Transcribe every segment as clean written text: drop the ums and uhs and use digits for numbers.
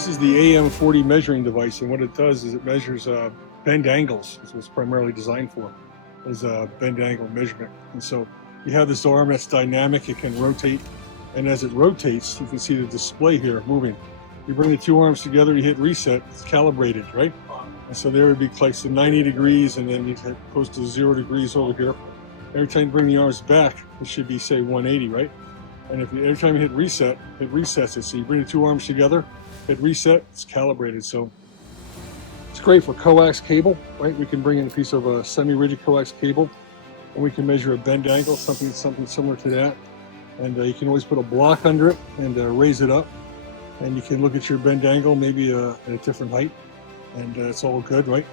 This is the AM40 measuring device, and what it does is it measures bend angles. That's what it's primarily designed for, is bend angle measurement. And so you have this arm that's dynamic, it can rotate, and as it rotates, you can see the display here moving. You bring the two arms together, you hit reset, it's calibrated, right? And so there would be close to 90 degrees, and then you hit close to 0 degrees over here. Every time you bring the arms back, it should be, say, 180, right? And if you, every time you hit reset, it resets it. So you bring the two arms together, hit reset, it's calibrated. So it's great for coax cable, right? We can bring in a piece of semi-rigid coax cable, and we can measure a bend angle, something similar to that. And you can always put a block under it and raise it up. And you can look at your bend angle, maybe at a different height. And it's all good, right?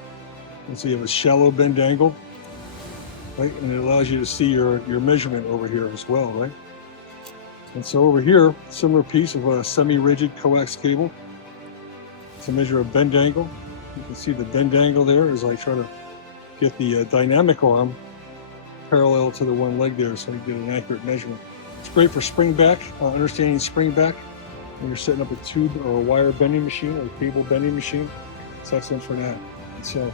And so you have a shallow bend angle, right? And it allows you to see your measurement over here as well, right? And so over here, similar piece of a semi-rigid coax cable to measure a bend angle. You can see the bend angle there as I try to get the dynamic arm parallel to the one leg there so you get an accurate measurement. It's great for spring back, understanding spring back when you're setting up a tube or a wire bending machine or a cable bending machine. It's excellent for that. And so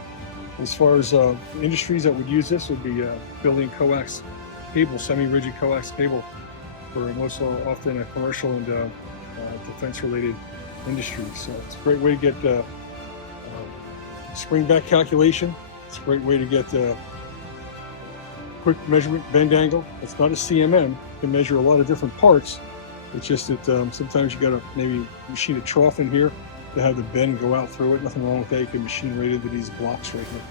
as far as industries that would use this would be building coax cable, semi-rigid coax cable for most often a commercial and defense-related industries. So it's a great way to get spring back calculation. It's a great way to get quick measurement bend angle. It's not a CMM. You can measure a lot of different parts. It's just that sometimes you got to maybe machine a trough in here to have the bend go out through it. Nothing wrong with that. You can machine right into these blocks right here.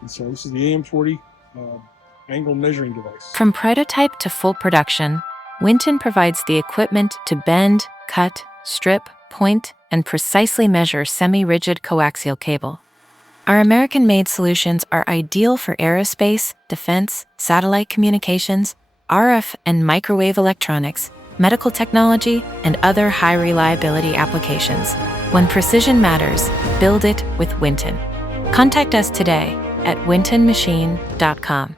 And so this is the AM40 angle measuring device. From prototype to full production, Winton provides the equipment to bend, cut, strip, point, and precisely measure semi-rigid coaxial cable. Our American-made solutions are ideal for aerospace, defense, satellite communications, RF and microwave electronics, medical technology, and other high-reliability applications. When precision matters, build it with Winton. Contact us today at wintonmachine.com.